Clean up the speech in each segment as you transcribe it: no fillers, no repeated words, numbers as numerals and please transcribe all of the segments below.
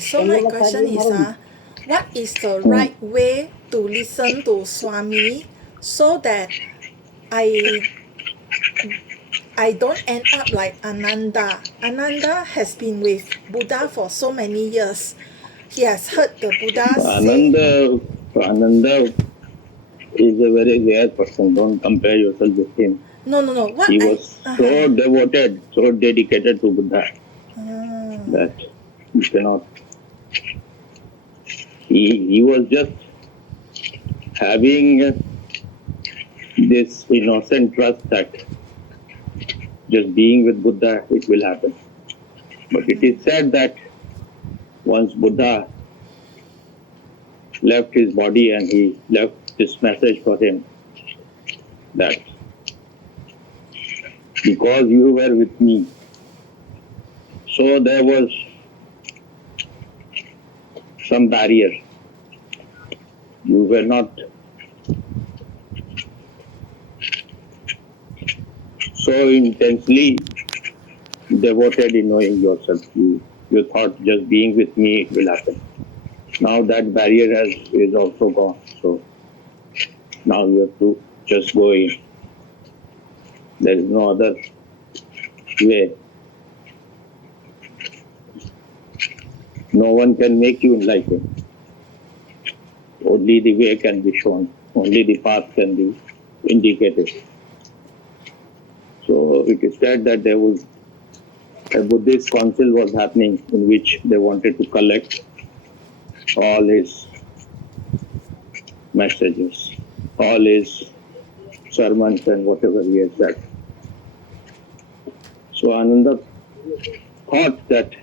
so my question is, what is the right way to listen to Swami so that I don't end up like Ananda? Ananda has been with Buddha for so many years. He has heard the Buddha say. Ananda is a very rare person. Don't compare yourself with him. No. He was so devoted, so dedicated to Buddha that you cannot. He was just having this innocent trust that just being with Buddha, it will happen. But it is said that once Buddha left his body and he left this message for him, that because you were with me, so there was some barrier. You were not so intensely devoted in knowing yourself. You thought just being with me, it will happen. Now that barrier is also gone. So now you have to just go in. There is no other way. No one can make you enlightened. Only the way can be shown. Only the path can be indicated. So it is said that there was a Buddhist council was happening in which they wanted to collect all his messages, all his sermons and whatever he has said. So Ananda thought that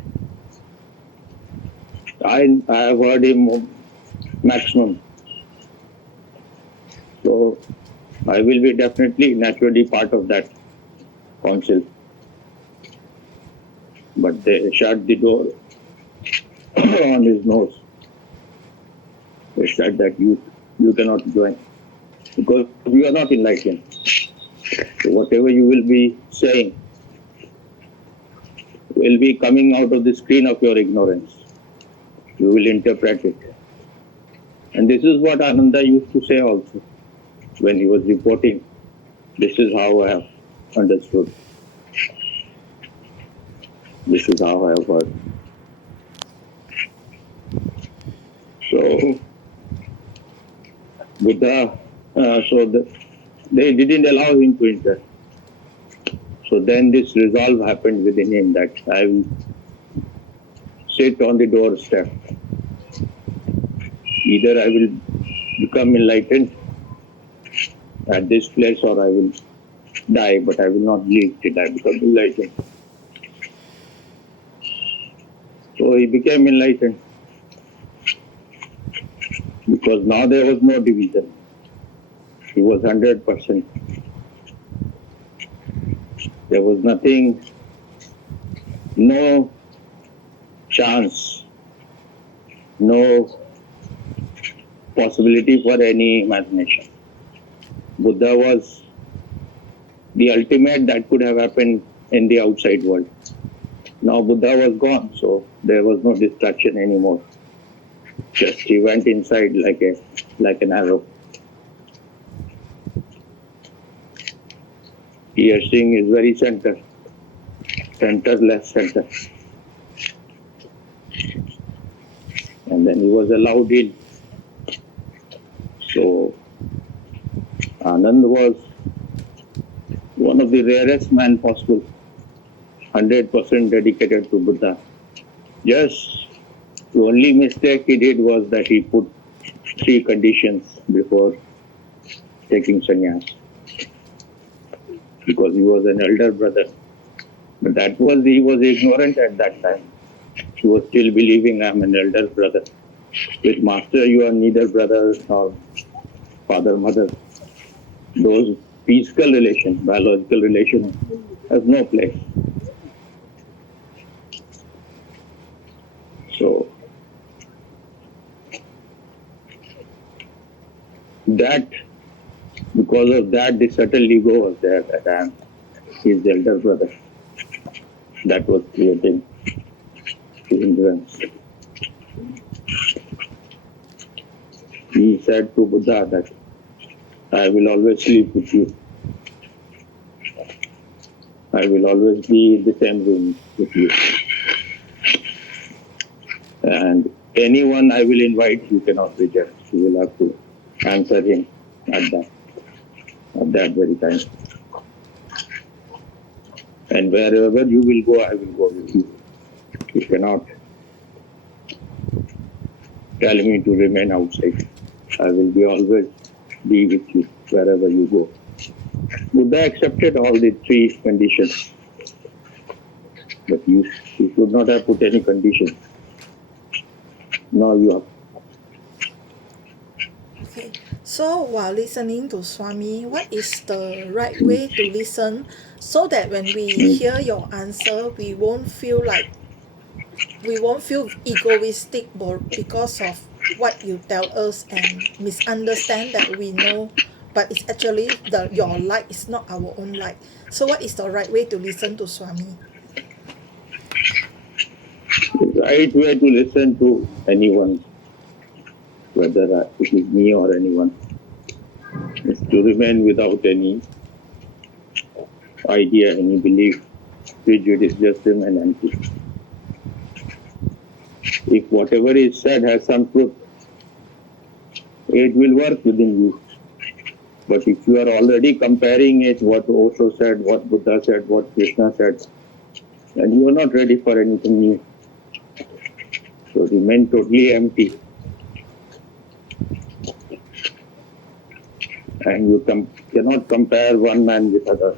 I have heard him maximum. So I will be definitely, naturally part of that council. But they shut the door on his nose. They said that you cannot join because you are not enlightened. So whatever you will be saying will be coming out of the screen of your ignorance. You will interpret it. And this is what Ananda used to say also when he was reporting. This is how I have understood. This is how I have heard. So Buddha, they didn't allow him to enter. So then this resolve happened within him that I will sit on the doorstep. Either I will become enlightened at this place or I will die, but I will not leave till I become enlightened. So he became enlightened because now there was no division. He was 100%. There was nothing, no chance, no possibility for any imagination. Buddha was the ultimate that could have happened in the outside world. Now Buddha was gone, so there was no distraction anymore. Just he went inside like an arrow. Piercing is very centerless center. And then he was allowed in. So Anand was one of the rarest men possible, 100% dedicated to Buddha. Just the only mistake he did was that he put 3 conditions before taking sannyas, because he was an elder brother. But he was ignorant at that time. He was still believing I'm an elder brother. With master, you are neither brother nor father, mother. Those physical relations, biological relations, has no place. So that, because of that, the subtle ego was there that I am his elder brother. That was creating hindrance. He said to Buddha that I will always sleep with you. I will always be in the same room with you. And anyone I will invite, you cannot reject. You will have to answer him at that very time. And wherever you will go, I will go with you. You cannot tell me to remain outside. I will be always be with you wherever you go. Buddha accepted all the three conditions, but you should not have put any conditions. Now you have. Okay. So while listening to Swami, what is the right way to listen so that when we hear your answer, we won't feel egoistic because of what you tell us and misunderstand that we know, but it's actually your light is not our own light. So what is the right way to listen to Swami? The right way to listen to anyone, whether it is me or anyone, is to remain without any idea, any belief, prejudice, just remain empty. If whatever is said has some truth, it will work within you. But if you are already comparing it, what Osho said, what Buddha said, what Krishna said, then you are not ready for anything new. So remain totally empty. And you cannot compare one man with other.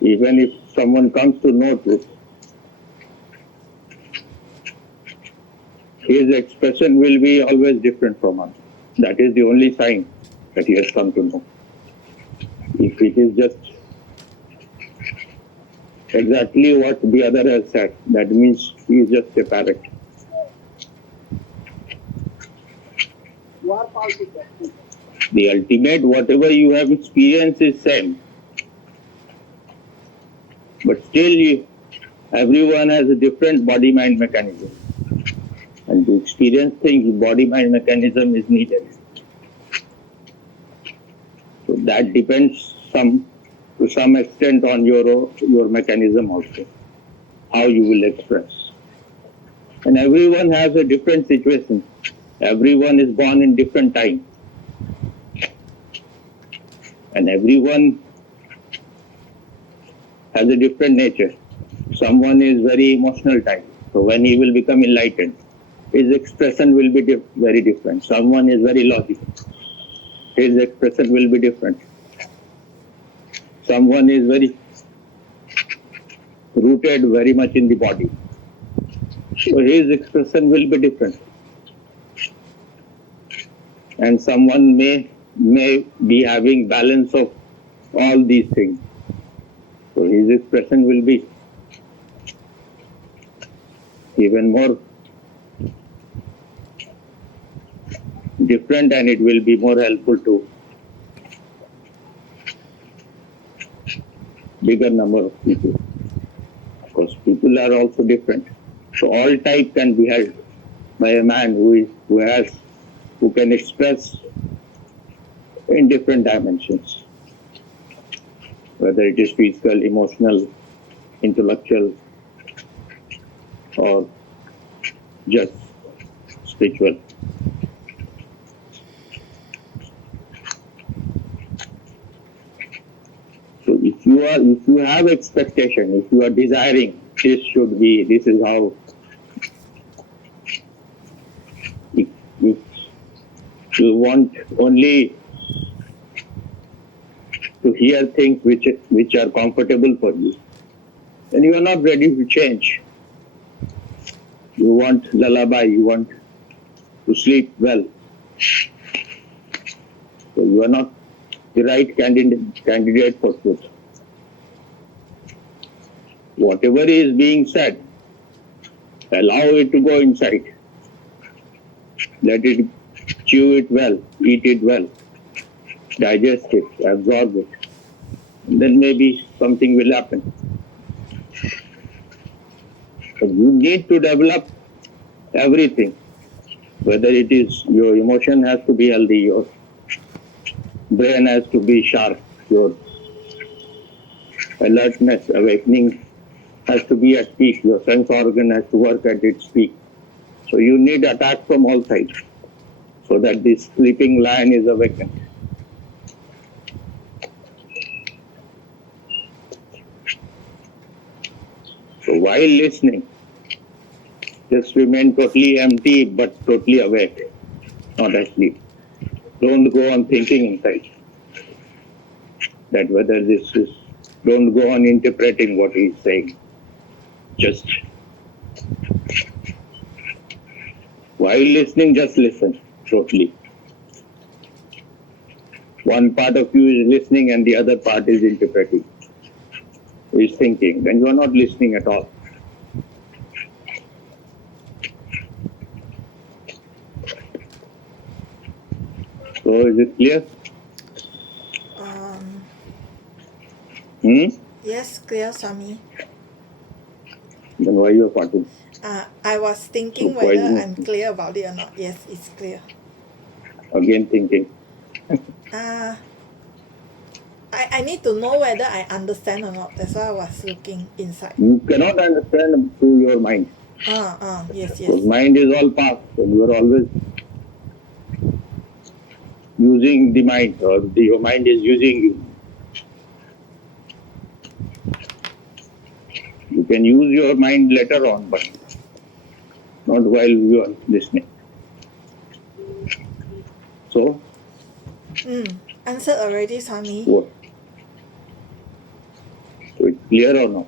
Even if someone comes to know truth, his expression will be always different from us. That is the only sign that he has come to know. If it is just exactly what the other has said, that means he is just a parrot. The ultimate, whatever you have experienced is same. But still, everyone has a different body-mind mechanism. And to experience things, body-mind mechanism is needed. So that depends to some extent on your mechanism also, how you will express. And everyone has a different situation. Everyone is born in different time. And everyone has a different nature. Someone is very emotional type. So when he will become enlightened, his expression will be very different. Someone is very logical. His expression will be different. Someone is very rooted very much in the body. So his expression will be different. And someone may be having balance of all these things. So his expression will be even more different, and it will be more helpful to bigger number of people. Because people are also different. So all type can be held by a man who can express in different dimensions, whether it is physical, emotional, intellectual, or just spiritual. So if you have expectation, if you are desiring, this is how. If you want only to hear things which are comfortable for you, then you are not ready to change. You want lullaby, you want to sleep well. So you are not the right candidate for truth. Whatever is being said, allow it to go inside. Let it chew it well, eat it well, digest it, absorb it. And then maybe something will happen. So you need to develop everything. Whether it is your emotion has to be healthy, your brain has to be sharp, your alertness, awakening has to be at peak, your sense organ has to work at its peak. So you need attack from all sides so that this sleeping lion is awakened. So while listening, just remain totally empty but totally awake, not asleep. Don't go on thinking inside that whether this is, don't go on interpreting what he's saying. Just while listening, just listen totally. One part of you is listening and the other part is interpreting, is thinking. Then you are not listening at all. So is it clear? Yes, clear, Swami. Then why you are farting? I was thinking So whether poison. I'm clear about it or not. Yes, it's clear. Again thinking. I need to know whether I understand or not. That's why I was looking inside. You cannot understand through your mind. Yes, Because yes. mind is all past and you are always using the mind, or your mind is using you. You can use your mind later on, but not while you are listening. So, Answered already, Swami. what? So it's clear or no?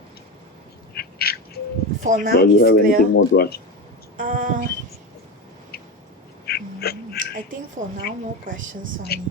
For now, Or you it's have clear. anything more to ask? I think for now, no questions, Swami.